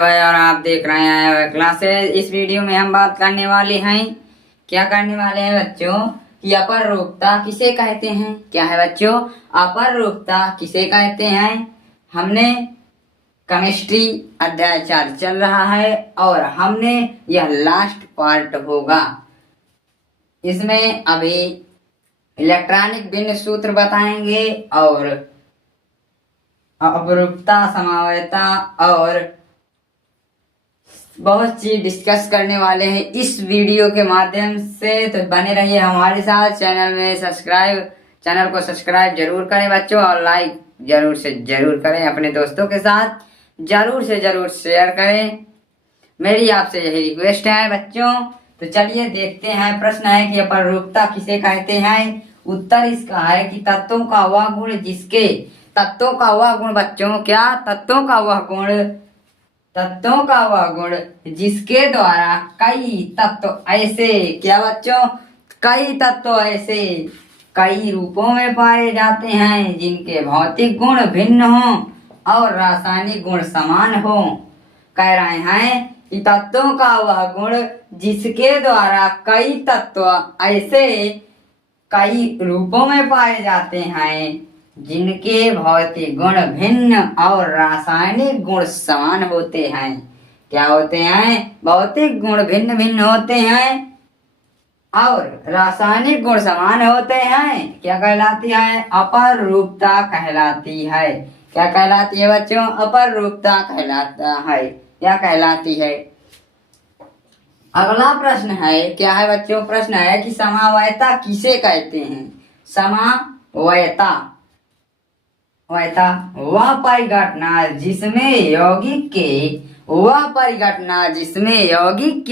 भाई और आप देख रहे हैं क्लासेस। इस वीडियो में हम बात करने वाले हैं, क्या करने वाले हैं बच्चों, कि अपररूपता किसे कहते हैं। क्या है बच्चों, अपररूपता किसे कहते हैं। हमने केमिस्ट्री अध्याय 4 चल रहा है और हमने यह लास्ट पार्ट होगा। इसमें अभी इलेक्ट्रॉनिक भिन्न सूत्र बताएंगे और अपरूपता, समवायता और बहुत चीज डिस्कस करने वाले हैं इस वीडियो के माध्यम से। तो बने रहिए हमारे साथ। चैनल को सब्सक्राइब जरूर करें बच्चों और लाइक जरूर से जरूर करें। अपने दोस्तों के साथ जरूर से जरूर शेयर करें, मेरी आपसे यही रिक्वेस्ट है बच्चों। तो चलिए देखते हैं। प्रश्न है कि अपरूपता किसे कहते हैं। उत्तर इसका है कि तत्वों का वह गुण जिसके, तत्वों का वह गुण बच्चों, क्या तत्वों का वह गुण, तत्वों का वह गुण जिसके द्वारा कई तत्व ऐसे, क्या बच्चों, कई तत्व ऐसे कई रूपों में पाए जाते हैं जिनके भौतिक गुण भिन्न हों और रासायनिक गुण समान हो। कह रहे हैं कि तत्वों का वह गुण जिसके द्वारा कई तत्व ऐसे कई रूपों में पाए जाते हैं जिनके भौतिक गुण भिन्न और रासायनिक गुण समान होते हैं। क्या होते हैं, भौतिक गुण भिन्न भिन्न होते हैं और रासायनिक गुण समान होते हैं। क्या कहलाती है, अपररूपता कहलाती है। क्या कहलाती है बच्चों, अपररूपता कहलाता है। क्या कहलाती है। अगला प्रश्न है, क्या है बच्चों, प्रश्न है कि समवायता किसे कहते हैं। समवायता वह परिघटना जिसमें यौगिक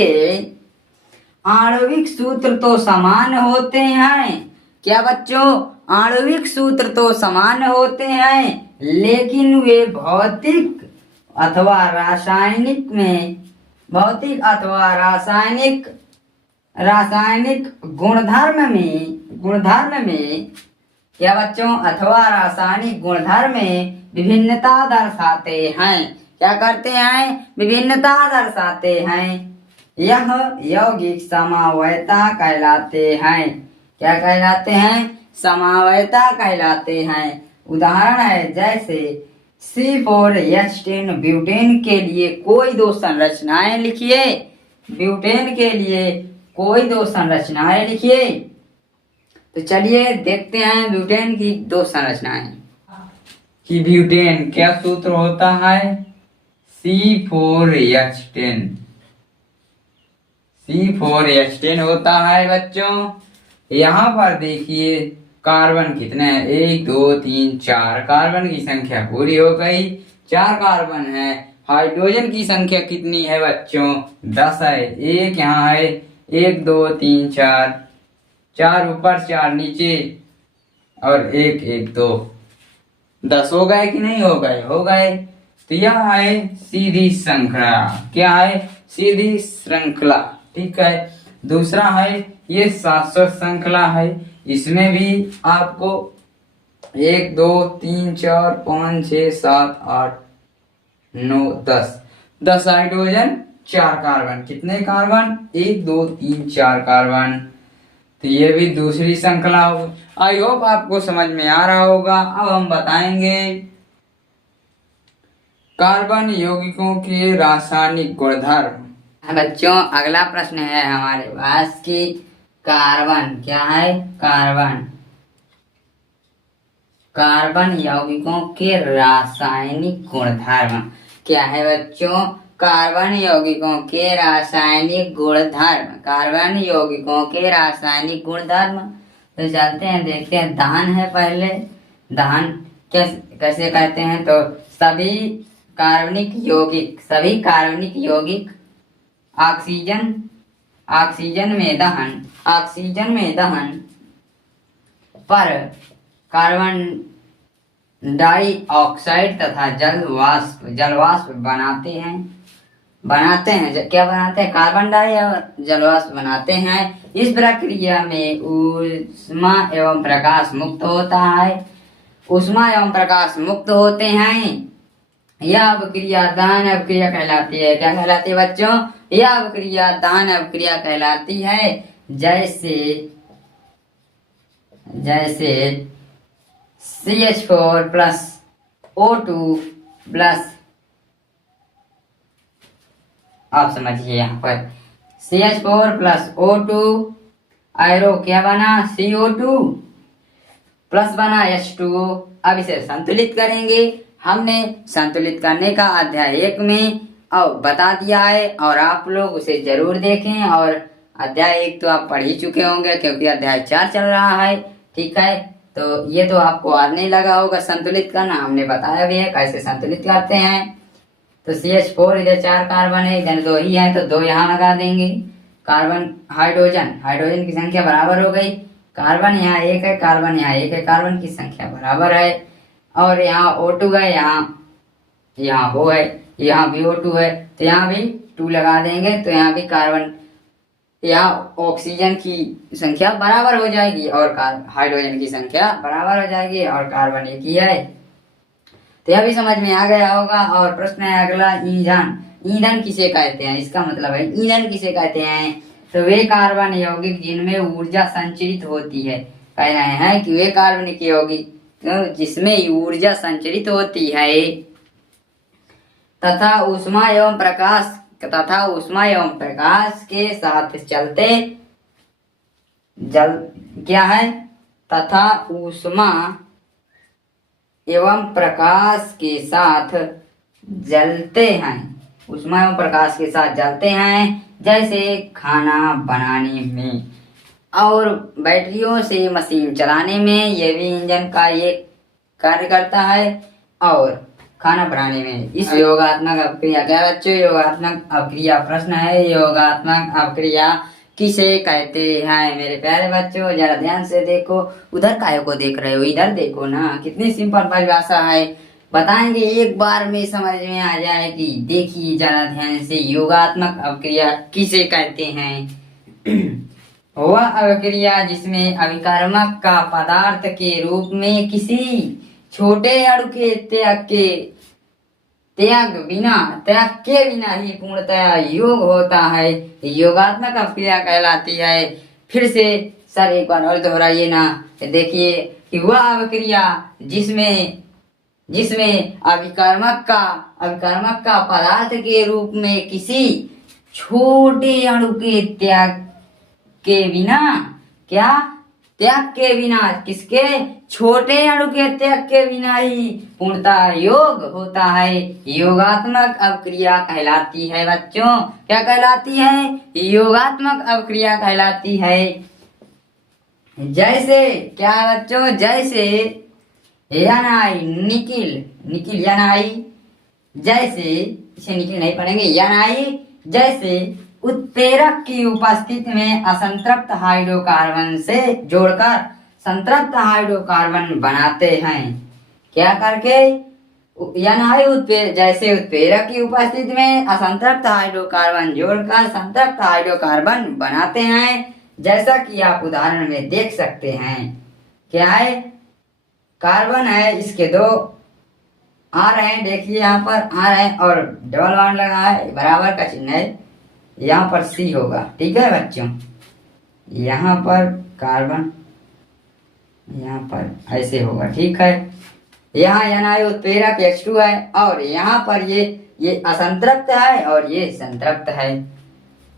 के आणविक सूत्र तो समान होते हैं। क्या बच्चों, आणविक सूत्र तो समान होते हैं लेकिन वे भौतिक अथवा रासायनिक गुणधर्म में क्या बच्चों, अथवा रासायनिक गुणधर्म में विभिन्नता दर्शाते हैं। क्या करते हैं, विभिन्नता दर्शाते हैं। यह यौगिक समवायता कहलाते हैं। क्या कहलाते हैं, समवायता कहलाते हैं। उदाहरण है जैसे C4H10 ब्यूटेन के लिए कोई दो संरचनाएं लिखिए। ब्यूटेन के लिए कोई दो संरचनाएं लिखिए। तो चलिए देखते हैं ब्यूटेन की दो संरचनाएं। कि ब्यूटेन क्या सूत्र होता है, C4H10 होता है बच्चों। यहाँ पर देखिए कार्बन कितने हैं, 1 2 3 4, कार्बन की संख्या पूरी हो गई। 4 कार्बन है। हाइड्रोजन की संख्या कितनी है बच्चों, 10 है। एक यहाँ है, 1 2 3 4, 4 ऊपर 4 नीचे और 1 1 2, 10 हो गए कि नहीं हो गए, हो गए। तो यह है सीधी श्रृंखला। क्या है, सीधी श्रृंखला, ठीक है। दूसरा है ये शाश्वत श्रृंखला है। इसमें भी आपको 1 2 3 4 5 6 7 8 9 10 हाइड्रोजन, 4 कार्बन। कितने कार्बन, 1 2 3 4 कार्बन। तो ये भी दूसरी श्रृंखला हो। आई होप आपको समझ में आ रहा होगा। अब हम बताएंगे कार्बन यौगिकों के रासायनिक गुणधर्म। बच्चों अगला प्रश्न है हमारे पास कि कार्बन, क्या है, कार्बन यौगिकों के रासायनिक गुणधर्म। क्या है बच्चों, कार्बन यौगिकों के रासायनिक गुणधर्म। कार्बन यौगिकों के रासायनिक गुणधर्म। तो चलते हैं देखते हैं। दहन है पहले। दहन कैसे कहते हैं, तो सभी कार्बनिक यौगिक ऑक्सीजन में दहन पर कार्बन डाइऑक्साइड तथा जलवाष्प बनाते हैं। क्या बनाते हैं, कार्बन डाई और जलवाष्प बनाते हैं। इस प्रक्रिया में ऊष्मा एवं प्रकाश मुक्त होता है। ऊष्मा एवं प्रकाश मुक्त होते हैं। यह अवक्रिया दान अवक्रिया कहलाती है। क्या कहलाती है बच्चों? यह अवक्रिया दान अवक्रिया कहलाती है। जैसे जैसे CH4 प्लस O2 प्लस, आप समझिए यहाँ पर CH4 प्लस O2 आयरो क्या बना? CO2 प्लस बना H2O। अब इसे संतुलित करेंगे। हमने संतुलित करने का अध्याय 1 में और बता दिया है, और आप लोग उसे जरूर देखें। और अध्याय 1 तो आप पढ़ ही चुके होंगे क्योंकि अध्याय 4 चल रहा है। ठीक है, तो ये तो आपको और नहीं लगा होगा संतुलित करना, हमने बताया भी है कैसे संतुलित करते हैं। तो CH4 इधर 4 कार्बन है, इधर 2 ही है तो 2 यहाँ लगा देंगे। कार्बन हाइड्रोजन की संख्या बराबर हो गई। कार्बन यहाँ 1 है, कार्बन यहाँ 1 है, कार्बन की संख्या बराबर है। और यहाँ O2 है, यहाँ वो है, यहाँ भी O2 है, तो यहाँ भी 2 लगा देंगे। तो यहाँ भी कार्बन, यहाँ ऑक्सीजन की संख्या बराबर हो जाएगी और हाइड्रोजन की संख्या बराबर हो जाएगी, और कार्बन एक ही है। तो यह भी समझ में आ गया होगा। और प्रश्न है अगला, ईंधन। ईंधन किसे कहते हैं? इसका मतलब है ईंधन किसे कहते हैं? तो वे कार्बन यौगिक जिनमें ऊर्जा संचरित होती है। कह रहे हैं कि वे कार्बनिक यौगिक जिसमें ऊर्जा संचरित होती है तथा ऊष्मा एवं प्रकाश के साथ चलते क्या है? तथा ऊष्मा एवं प्रकाश के साथ जलते हैं। ऊष्मा एवं प्रकाश के साथ जलते हैं, जैसे खाना बनाने में और बैटरियों से मशीन चलाने में। यह भी इंजन का ये कार्य करता है। और खाना बनाने में इस योगात्मक अवक्रिया, क्या बच्चों? योगात्मक अवक्रिया प्रश्न है, योगात्मक अवक्रिया किसे कहते हैं? मेरे प्यारे बच्चों जरा ध्यान से देखो। उधर काहे को देख रहे हो? इधर देखो ना, कितनी सिंपल परिभाषा है। बताएंगे एक बार में समझ में आ जाएगी। देखिए जरा ध्यान से, योगात्मक अवक्रिया किसे कहते हैं? वह अवक्रिया जिसमें अभिकर्मक का पदार्थ के रूप में किसी छोटे अणु के त्याग के बिना ही पूर्णतया योग होता है, योगात्मक अवक्रिया कहलाती है। फिर से सर एक बार और दोहराइए ना। देखिए कि वह अवक्रिया जिसमें अभिकर्मक का पदार्थ के रूप में किसी छोटे अणु के त्याग के बिना किसके? छोटे अणु के त्याग के बिना ही पूर्णतः योग होता है, योगात्मक अवक्रिया कहलाती है। बच्चों क्या कहलाती है? योगात्मक अवक्रिया कहलाती है। जैसे क्या है बच्चों? जैसे निकिल जैसे, इसे निकिल नहीं पढ़ेंगे, जैसे उत्प्रेरक की उपस्थिति में असंतृप्त हाइड्रोकार्बन से जोड़कर संतृप्त हाइड्रोकार्बन बनाते हैं। क्या करके? जैसे उत्प्रेरक की उपस्थिति में असंतृप्त हाइड्रोकार्बन जोड़कर संतृप्त हाइड्रोकार्बन बनाते हैं, जैसा कि आप उदाहरण में देख सकते हैं। क्या है? कार्बन है, इसके 2 आर है, देखिए यहाँ पर आर है और डबल बॉन्ड लगा है, बराबर का चिन्ह है, यहाँ पर सी होगा। ठीक है बच्चों, यहाँ पर कार्बन, यहाँ पर ऐसे होगा। ठीक है, यहाँ उत्प्रेरक H2 है और यहाँ पर ये असंतृप्त है और ये संतृप्त है।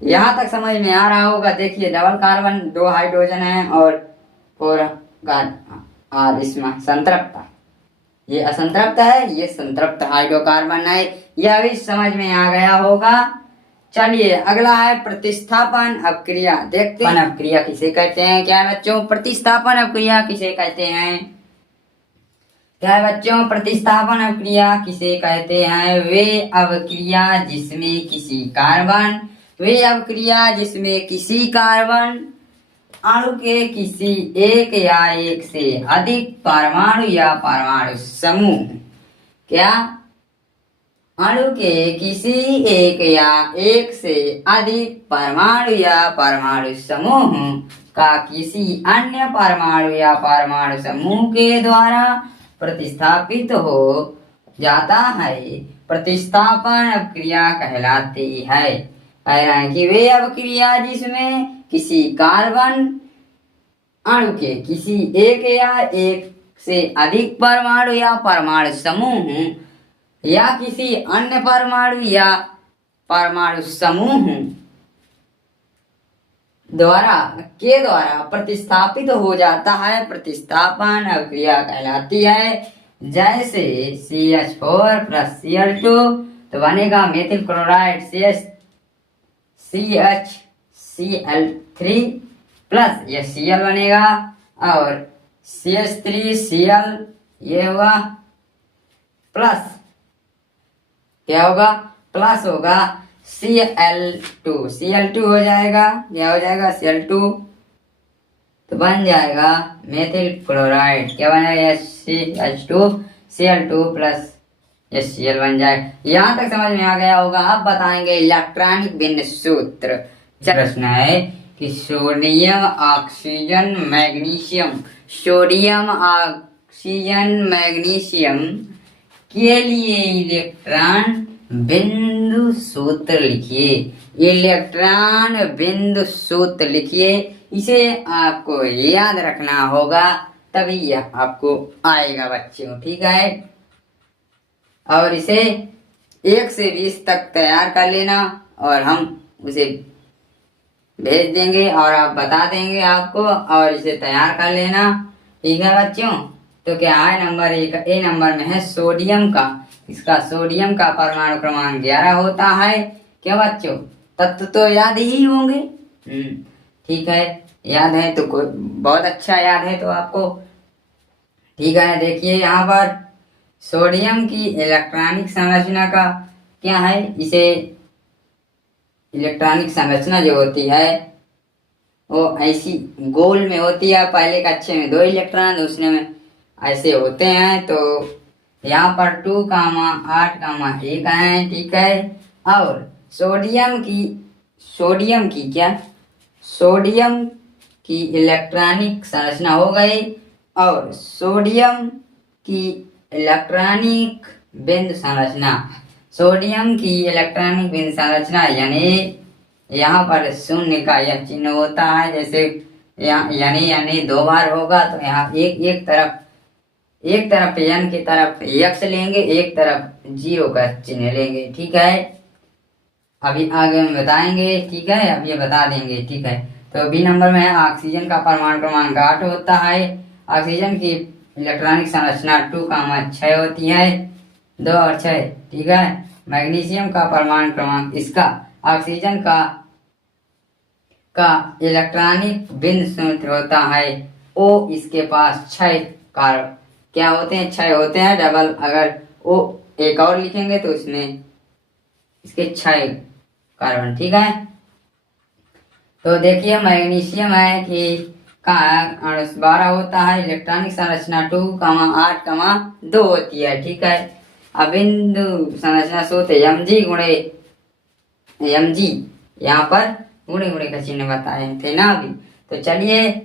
यहाँ तक समझ में आ रहा होगा। देखिए डबल कार्बन, 2 हाइड्रोजन है और 4 इसमें संतृप्त, ये असंतृप्त है, ये संतृप्त हाइड्रोकार्बन है। यह भी समझ में आ गया होगा। चलिए अगला है प्रतिस्थापन अवक्रिया। देखते हैं अवक्रिया किसे कहते हैं। क्या है बच्चों? प्रतिस्थापन अवक्रिया किसे कहते हैं? क्या है बच्चों? प्रतिस्थापन अवक्रिया किसे कहते हैं? वे अवक्रिया जिसमें किसी कार्बन अणु के किसी एक या एक से अधिक परमाणु या परमाणु समूह, क्या? अणु के किसी एक या एक से अधिक परमाणु या परमाणु समूह का किसी अन्य परमाणु या परमाणु समूह के द्वारा प्रतिस्थापित हो जाता है, प्रतिस्थापन अपक्रिया कहलाती है। कह रहे हैं कि वे अपक्रिया जिसमें किसी कार्बन अणु के किसी एक या एक से अधिक परमाणु या परमाणु समूह या किसी अन्य परमाणु या परमाणु समूह द्वारा प्रतिस्थापित हो जाता है, प्रतिस्थापन अभिक्रिया कहलाती है। जैसे CH4 प्लस Cl2 तो बनेगा मेथिल क्लोराइड CHCl3 प्लस ये Cl बनेगा और CH3Cl ये होगा प्लस क्या होगा, प्लस होगा Cl2 हो जाएगा, क्या हो जाएगा Cl2 तो बन जाएगा मेथिल क्लोराइड, क्या बनेगा CH2Cl2 प्लस Cl बन जाएगा। यहाँ तक समझ में आ गया होगा। अब बताएंगे इलेक्ट्रॉनिक भिन्न सूत्र। प्रश्न है कि सोडियम ऑक्सीजन मैग्नीशियम के लिए इलेक्ट्रॉन बिंदु सूत्र लिखिए। इलेक्ट्रॉन बिंदु सूत्र लिखिए, इसे आपको याद रखना होगा तभी यह आपको आएगा बच्चों, ठीक है। और इसे 1 से 20 तक तैयार कर लेना और हम उसे भेज देंगे और आप बता देंगे आपको, और इसे तैयार कर लेना, ठीक है बच्चों। तो क्या है नंबर ए नंबर में है सोडियम का, इसका सोडियम का परमाणु क्रमांक 11 होता है। क्या बच्चों तत्व तो याद ही होंगे, ठीक है, याद है तो कोई बहुत अच्छा याद है तो आपको, ठीक है। देखिए यहाँ पर सोडियम की इलेक्ट्रॉनिक संरचना का क्या है, इसे इलेक्ट्रॉनिक संरचना जो होती है वो ऐसी गोल में होती है। पहले कक्षे में 2 इलेक्ट्रॉन, दूसरे में ऐसे होते हैं। तो यहाँ पर 2,8,1 है, ठीक है। और सोडियम की इलेक्ट्रॉनिक संरचना हो गई, और सोडियम की इलेक्ट्रॉनिक बिंदु संरचना यानी यहाँ पर शून्य का यह चिन्ह होता है। जैसे यानी 2 बार होगा तो यहाँ एक तरफ n की तरफ x लेंगे, एक तरफ 0 का चिन्ह लेंगे, ठीक है। अभी आगे हम बताएंगे, ठीक है, अब ये बता देंगे, ठीक है। तो बी नंबर में है ऑक्सीजन का परमाणु क्रमांक 8 होता है। ऑक्सीजन की इलेक्ट्रॉनिक संरचना 2,6 होती है, 2 और 6, ठीक है। मैग्नीशियम का परमाणु क्रमांक, इसका ऑक्सीजन का इलेक्ट्रॉनिक बिंदु सूत्र होता है O, इसके पास 6 कार्बन क्या होते हैं, 6 होते हैं डबल। अगर O एक और लिखेंगे तो इसमें इसके 6 कार्बन, ठीक है। तो देखिए मैग्नीशियम है कि का 12 होता है, इलेक्ट्रॉनिक संरचना 2,8,2 होती है, ठीक है। अब बिंदु संरचना सूत्र Mg, यहाँ पर गुणे का चिन्ह बताए थे ना अभी। तो चलिए